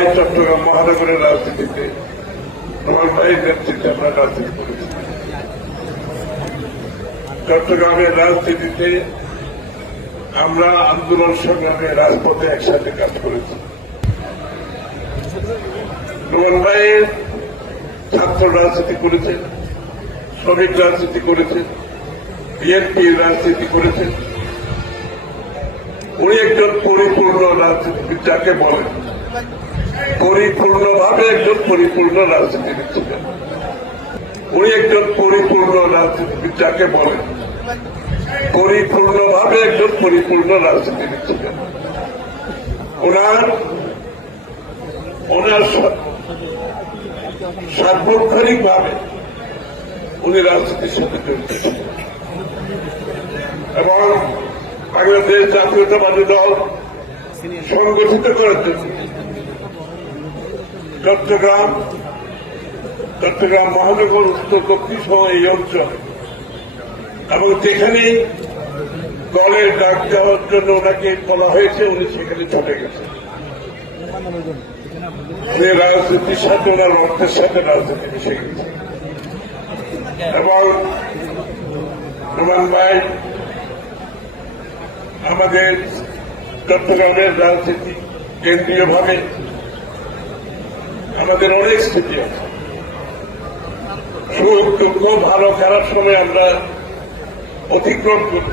ভাই চট্টগ্রাম মহানগরের রাজনীতিতে নোমান ভাইয়ের নেতৃত্বে আমরা রাজনীতি করেছি। চট্টগ্রামের রাজনীতিতে আমরা আন্দোলন সংগ্রামে রাজপথে একসাথে কাজ করেছি। নোমান ভাইয়ের ছাত্র রাজনীতি করেছেন, শ্রমিক রাজনীতি করেছেন, বিএনপি রাজনীতি করেছেন। উনি একজন পরিপূর্ণ রাজনীতিবিদ যাকে বলেন। পরিপূর্ণভাবে একজন পরিপূর্ণ রাজনীতিবিদ উনি একজন পরিপূর্ণ রাজনীতিবিদ যাকে বলেন। পরিপূর্ণভাবে একজন পরিপূর্ণ রাজনীতিবিদ ওনার ওনার সার্বক্ষণিক ভাবে উনি রাজনীতির সাথে জড়িত এবং বাংলাদেশ জাতীয়তাবাদী দল সংগঠিত করার জন্য চট্টগ্রাম চট্টগ্রাম মহানগর উত্তর দক্ষিণ সহ এই অঞ্চল। এবং যেখানে দলের ডাক দেওয়ার জন্য ওনাকে বলা হয়েছে, উনি সেখানে চলে গেছেন। রাজনীতির সাথে ওনার অর্থের সাথে রাজনীতি মিশে গেছে। এবং রোমান ভাই, আমাদের চট্টগ্রামের রাজনীতি কেন্দ্রীয়ভাবে আমাদের অনেক স্মৃতি আছে। সুখ, দুঃখ, ভালো খারাপ সময় আমরা অতিক্রম করি।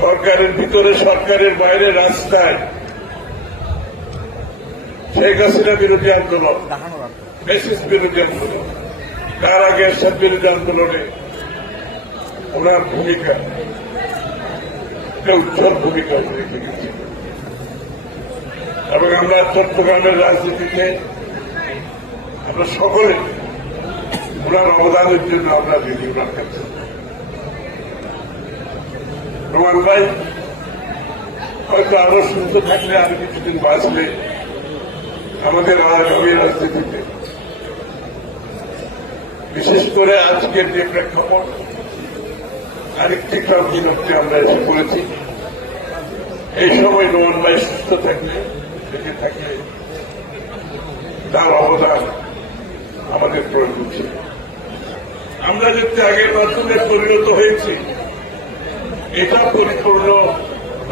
সরকারের ভিতরে, সরকারের বাইরে রাস্তায় শেখ হাসিনা বিরোধী আন্দোলন বেসিস বিরোধী আন্দোলন, তার আগে এরশাদ বিরোধী আন্দোলনে ওনার ভূমিকা, একটা উজ্জ্বল ভূমিকা রেখে গেছে এবং আমরা চট্টগ্রামের রাজনীতিতে আমরা সকলে ওনার অবদানের জন্য আমরা ঋণী ওনার রোমান ভাই, হয়তো আরও সুস্থ থাকলে আরও কিছুদিন বাঁচলে আমাদের আগামী রাজনীতিতে। বিশেষ করে আজকের যে প্রেক্ষাপট, আরেকটি ক্রান্তিলক্ষ্যে আমরা এসে পড়েছি এই সময় নোমান ভাই সুস্থ থাকলে থাকলে তার অবদান আমাদের প্রয়োজন ছিল আমরা যে ত্যাগের মাধ্যমে পরিণত হয়েছি। এটা পরিপূর্ণ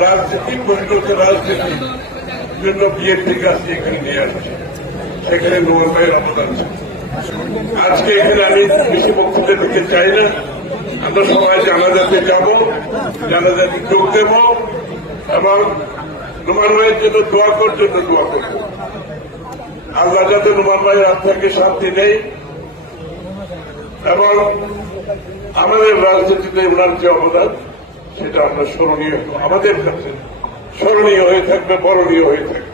রাজনীতি, পরিণত রাজনীতির জন্য বিএনপির কাছে এখানে নিয়ে আসছে। সেখানে নোমান ভাইয়ের অবদান আজকে এখানে আমি বেশি বক্তব্য দিতে চাই না। আমরা সবাই জানাজাতে যাব, জানাজাতে যোগ দেব। এবং নুমান ভাইয়ের জন্য দোয়া জন্য দোয়া করব। আল্লাহ যাতে নুমান ভাইয়ের আত্মাকে শান্তি নেই এবং আমাদের রাজনীতিতে ওনার যে অবদান, সেটা আমরা স্মরণীয়, আমাদের কাছে স্মরণীয় হয়ে থাকবে, বরণীয় হয়ে থাকবে।